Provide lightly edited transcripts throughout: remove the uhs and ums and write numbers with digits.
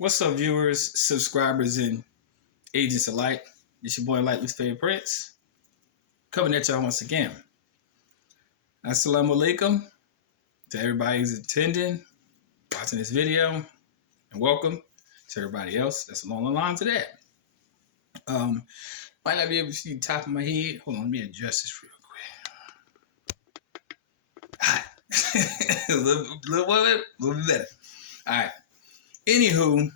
What's up, viewers, subscribers, and agents alike? It's your boy, Luciferian Prince, coming at y'all once again. Assalamu alaikum to everybody who's attending, watching this video, and welcome to everybody else that's along the lines of that. Might not be able to see the top of my head. Hold on, let me adjust this real quick. Hot. a little bit better. All right. Anywho,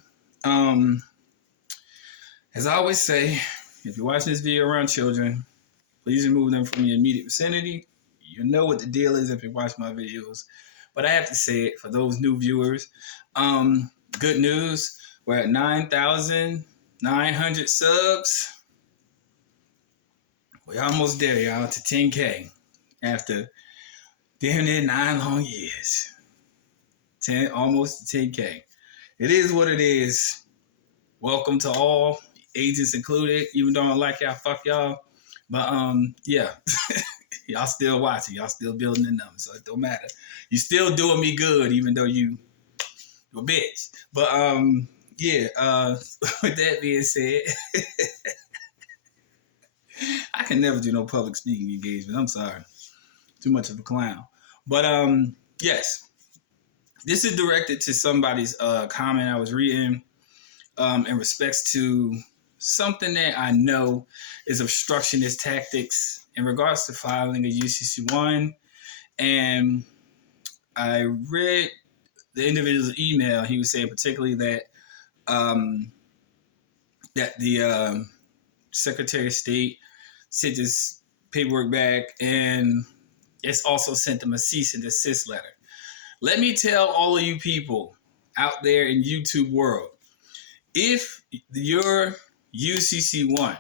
as I always say, if you're watching this video around children, please remove them from your immediate vicinity. You know what the deal is if you watch my videos. But I have to say it for those new viewers. Good news. We're at 9,900 subs. We're almost there, y'all, to 10K after damn near 9 long years. Almost to 10K. It is what it is. Welcome to all, agents included. Even though I don't like y'all, fuck y'all. But yeah, y'all still watching. Y'all still building the numbers, so it don't matter. You still doing me good, even though you a bitch. But yeah. With that being said, I can never do no public speaking engagement. I'm sorry, too much of a clown. But yes. This is directed to somebody's comment I was reading in respects to something that I know is obstructionist tactics in regards to filing a UCC1. And I read the individual's email. He was saying particularly that that the Secretary of State sent this paperwork back, and it's also sent them a cease and desist letter. Let me tell all of you people out there in YouTube world, if your UCC1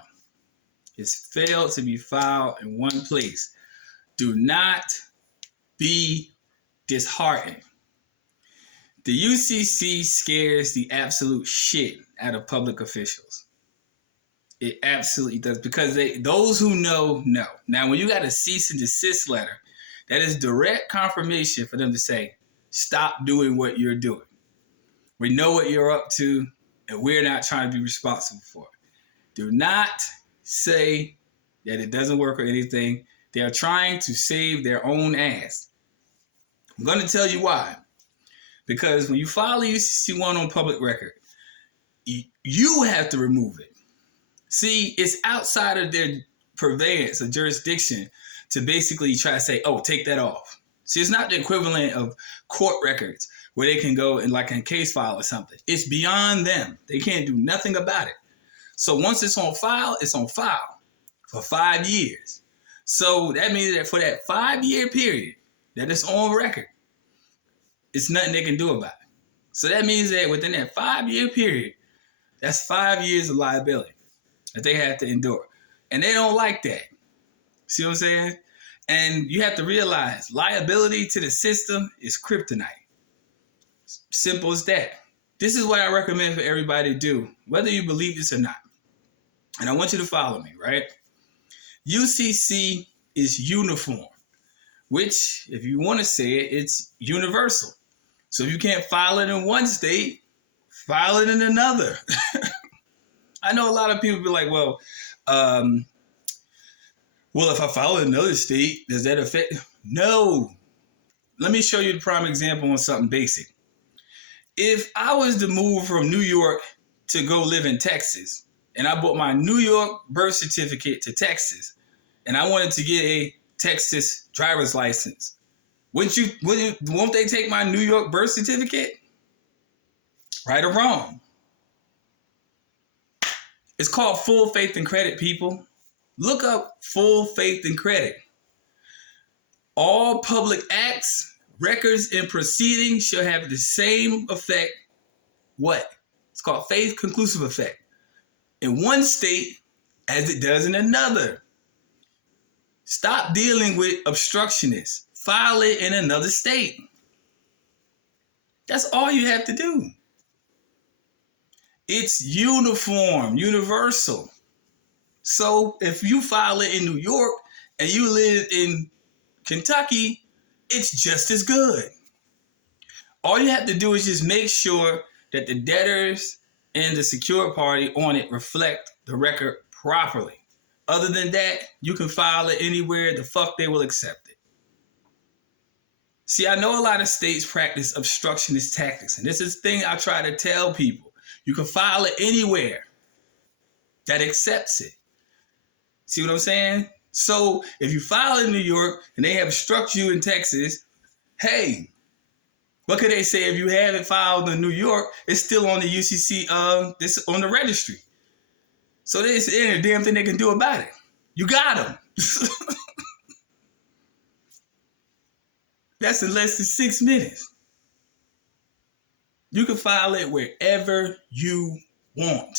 has failed to be filed in one place, do not be disheartened. The UCC scares the absolute shit out of public officials. It absolutely does, because those who know. Now, when you got a cease and desist letter, that is direct confirmation for them to say, stop doing what you're doing. We know what you're up to, and we're not trying to be responsible for it. Do not say that it doesn't work or anything. They are trying to save their own ass. I'm going to tell you why. Because when you file a UCC1 on public record, you have to remove it. See, it's outside of their purveyance or jurisdiction to basically try to say, oh, take that off. See, it's not the equivalent of court records where they can go and like in a case file or something. It's beyond them. They can't do nothing about it. So once it's on file for 5 years. So that means that for that 5-year period that it's on record, it's nothing they can do about it. So that means that within that 5-year period, that's 5 years of liability that they have to endure. And they don't like that. See what I'm saying? And you have to realize liability to the system is kryptonite. Simple as that. This is what I recommend for everybody to do, whether you believe this or not. And I want you to follow me, right? UCC is uniform, which, if you want to say it, it's universal. So if you can't file it in one state, file it in another. I know a lot of people be like, well, if I file in another state, does that affect? No. Let me show you the prime example on something basic. If I was to move from New York to go live in Texas, and I brought my New York birth certificate to Texas, and I wanted to get a Texas driver's license, won't they take my New York birth certificate? Right or wrong? It's called full faith and credit, people. Look up full faith and credit. All public acts, records, and proceedings shall have the same effect. What? It's called faith conclusive effect. In one state as it does in another. Stop dealing with obstructionists. File it in another state. That's all you have to do. It's uniform, universal. So if you file it in New York and you live in Kentucky, it's just as good. All you have to do is just make sure that the debtors and the secured party on it reflect the record properly. Other than that, you can file it anywhere the fuck they will accept it. See, I know a lot of states practice obstructionist tactics, and this is the thing I try to tell people. You can file it anywhere that accepts it. See what I'm saying? So if you file in New York and they have struck you in Texas, hey, what could they say if you haven't filed in New York? It's still on the UCC, this on the registry. So there's a damn thing they can do about it. You got them. That's in less than 6 minutes. You can file it wherever you want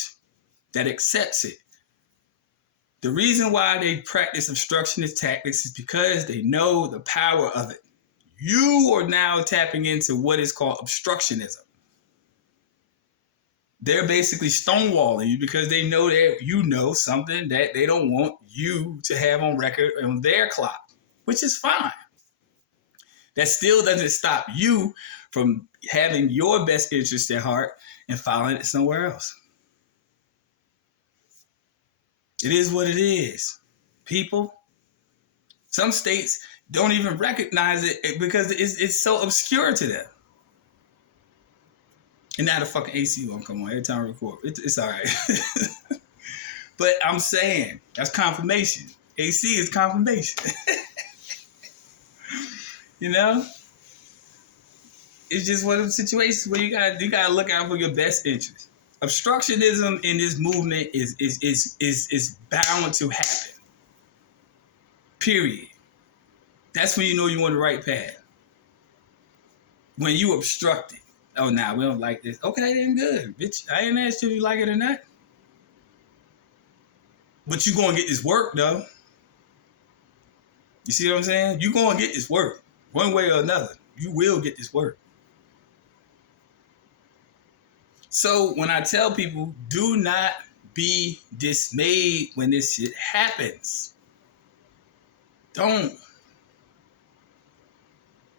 that accepts it. The reason why they practice obstructionist tactics is because they know the power of it. You are now tapping into what is called obstructionism. They're basically stonewalling you because they know that you know something that they don't want you to have on record on their clock, which is fine. That still doesn't stop you from having your best interest at heart and filing it somewhere else. It is what it is. People, some states don't even recognize it because it's so obscure to them. And now the fucking AC won't come on every time I record. It's all right. But I'm saying, that's confirmation. AC is confirmation. You know? It's just one of the situations where you gotta look out for your best interest. Obstructionism in this movement is bound to happen. Period. That's when you know you're on the right path. When you obstruct it. Oh, nah, we don't like this. Okay, then good. Bitch, I ain't asked you if you like it or not. But you gonna get this work, though. You see what I'm saying? You gonna get this work. One way or another. You will get this work. So when I tell people, do not be dismayed when this shit happens. Don't.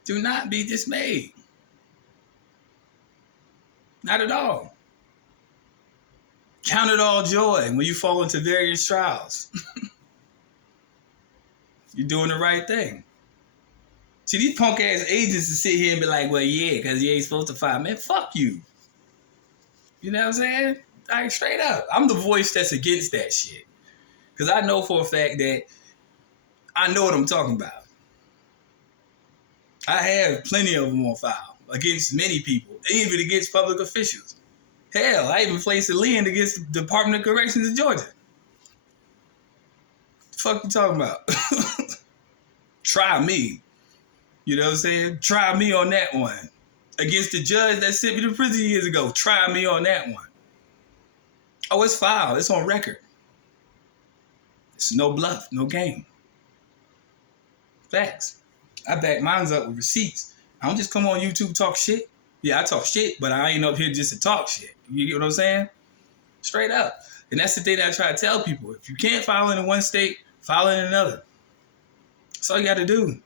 Do not be dismayed. Not at all. Count it all joy when you fall into various trials. You're doing the right thing. See, these punk ass agents to sit here and be like, well, yeah, because you ain't supposed to file. Man, fuck you. You know what I'm saying? Like, straight up. I'm the voice that's against that shit. Because I know for a fact that I know what I'm talking about. I have plenty of them on file against many people, even against public officials. Hell, I even placed a lien against the Department of Corrections in Georgia. The fuck you talking about? Try me. You know what I'm saying? Try me on that one. Against the judge that sent me to prison years ago. Try me on that one. Oh, it's filed. It's on record. It's no bluff, no game. Facts. I back mine up with receipts. I don't just come on YouTube talk shit. Yeah, I talk shit, but I ain't up here just to talk shit. You get what I'm saying? Straight up. And that's the thing that I try to tell people. If you can't file in one state, file in another. That's all you got to do.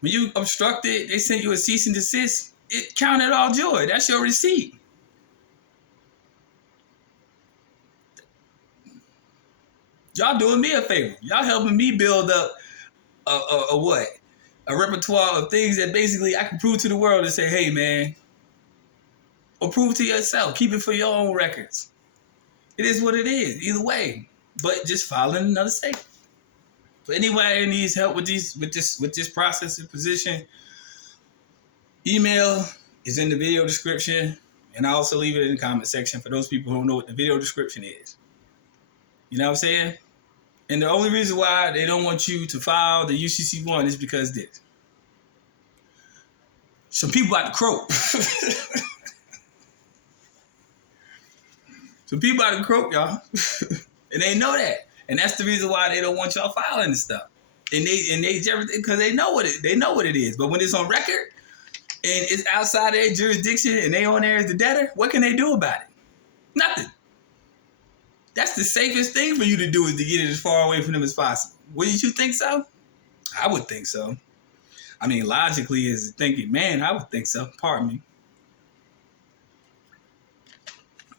When you obstructed, they sent you a cease and desist. It counted all joy. That's your receipt. Y'all doing me a favor. Y'all helping me build up a what? A repertoire of things that basically I can prove to the world and say, hey, man, or prove to yourself. Keep it for your own records. It is what it is, either way. But just file in another state. For anybody that needs help with this process and position, email is in the video description, and I also leave it in the comment section for those people who don't know what the video description is. You know what I'm saying? And the only reason why they don't want you to file the UCC-1 is because this. Some people out to croak. Some people out to croak, y'all. And they know that. And that's the reason why they don't want y'all filing this stuff. And they because they know what it is. But when it's on record and it's outside their jurisdiction and they on there as the debtor, what can they do about it? Nothing. That's the safest thing for you to do is to get it as far away from them as possible. Wouldn't you think so? I would think so. I mean, logically, as a thinking man, I would think so. Pardon me.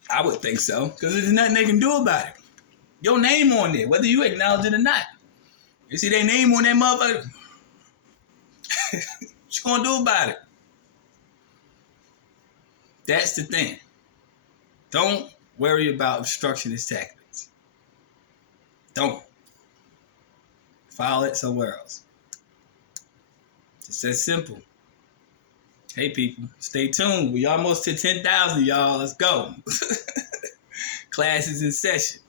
I would think so, because there's nothing they can do about it. Your name on there, whether you acknowledge it or not. You see their name on that motherfucker? What you gonna do about it? That's the thing. Don't worry about obstructionist tactics. Don't. File it somewhere else. It's that simple. Hey, people, stay tuned. We almost to 10,000, y'all. Let's go. Class is in session.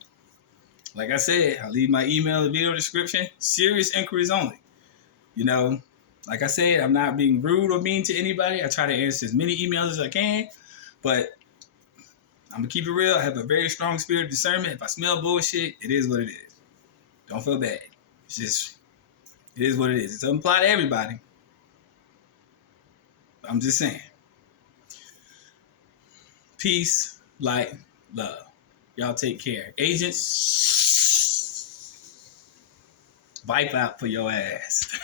Like I said, I'll leave my email in the video description. Serious inquiries only. You know, like I said, I'm not being rude or mean to anybody. I try to answer as many emails as I can, but I'm going to keep it real. I have a very strong spirit of discernment. If I smell bullshit, it is what it is. Don't feel bad. It's just, it is what it is. It doesn't apply to everybody. I'm just saying. Peace, light, love. Y'all take care. Agents, wipe out for your ass.